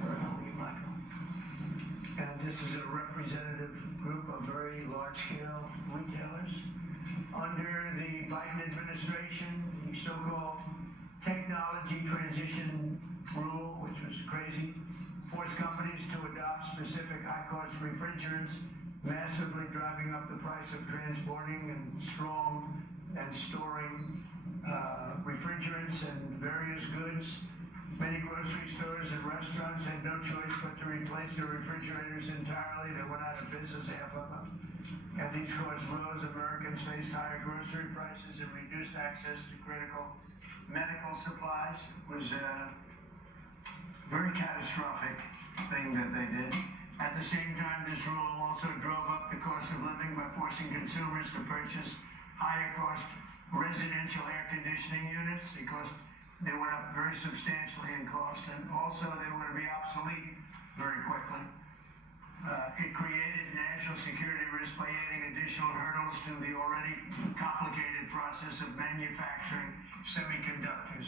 Where are we, Michael? And this is a representative group of very large-scale retailers. Under the Biden administration, the so-called technology transition rule, which was crazy, forced companies to adopt specific high-cost refrigerants, massively driving up the price of transporting and storing refrigerants and various goods. Many grocery stores and restaurants had no choice but to replace their refrigerators entirely. They went out of business, half of them. And these costs rose. Americans faced higher grocery prices and reduced access to critical medical supplies. It was a very catastrophic thing that they did. At the same time, this rule also drove up the cost of living by forcing consumers to purchase higher cost residential air conditioning units because they went up very substantially in cost, and also they were going to be obsolete very quickly. It created national security risk by adding additional hurdles to the already complicated process of manufacturing semiconductors.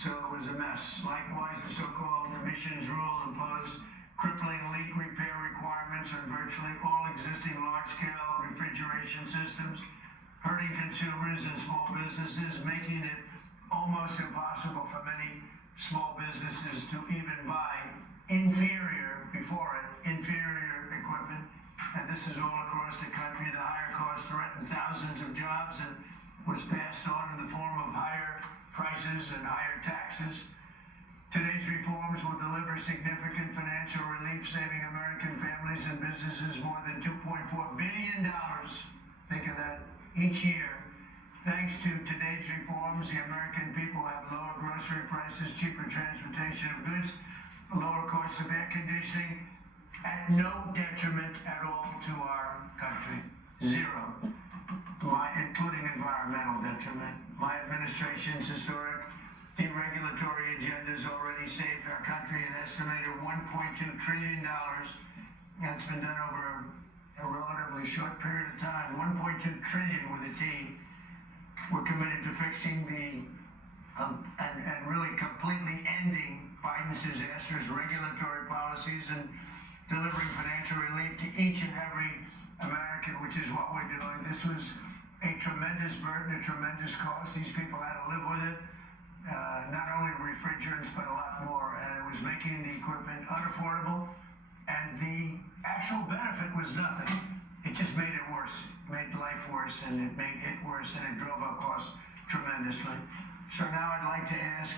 So it was a mess. Likewise, the so-called emissions rule imposed crippling leak repair requirements on virtually all existing large-scale refrigeration systems, hurting consumers and small businesses, making it almost impossible for many small businesses to even buy inferior equipment. And this is all across the country. The higher cost threatened thousands of jobs and was passed on in the form of higher prices and higher taxes. Today's reforms will deliver significant financial relief, saving American families and businesses more than $2.4 billion. Think of that each year. Thanks to today's reforms, the American people have lower grocery prices, cheaper transportation of goods, lower costs of air conditioning, at no detriment at all to our country. Zero. Including environmental detriment. My administration's historic deregulatory agenda has already saved our country an estimated $1.2 trillion. That's been done over a relatively short period of time. 1.2 trillion with a T. We're committed to fixing and really completely ending Biden's disastrous regulatory policies and delivering financial relief to each and every American, which is what we're doing. This was a tremendous burden, a tremendous cost. These people had to live with it. Not only refrigerants, but a lot more. And it was making the equipment unaffordable. And the actual benefit was nothing. It just made it worse. It made life worse, and it made it worse, and it drove up costs tremendously. So now I'd like to ask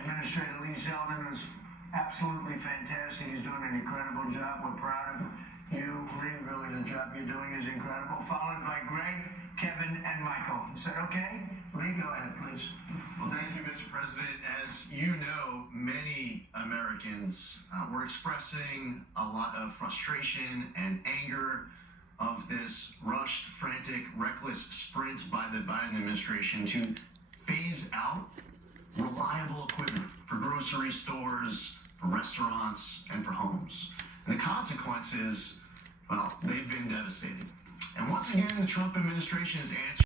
Administrator Lee Zeldin, who's absolutely fantastic. He's doing an incredible job. We're proud of you, Lee. Really, the job you're doing is incredible. Followed by Greg, Kevin, and Michael. Is that okay? Lee, go ahead, please. Well, thank you, Mr. President. As you know, many Americans were expressing a lot of frustration and anger of this rushed, frantic, reckless sprint by the Biden administration to phase out reliable equipment for grocery stores, for restaurants, and for homes. And the consequences, well, they've been devastating. And once again, the Trump administration has answered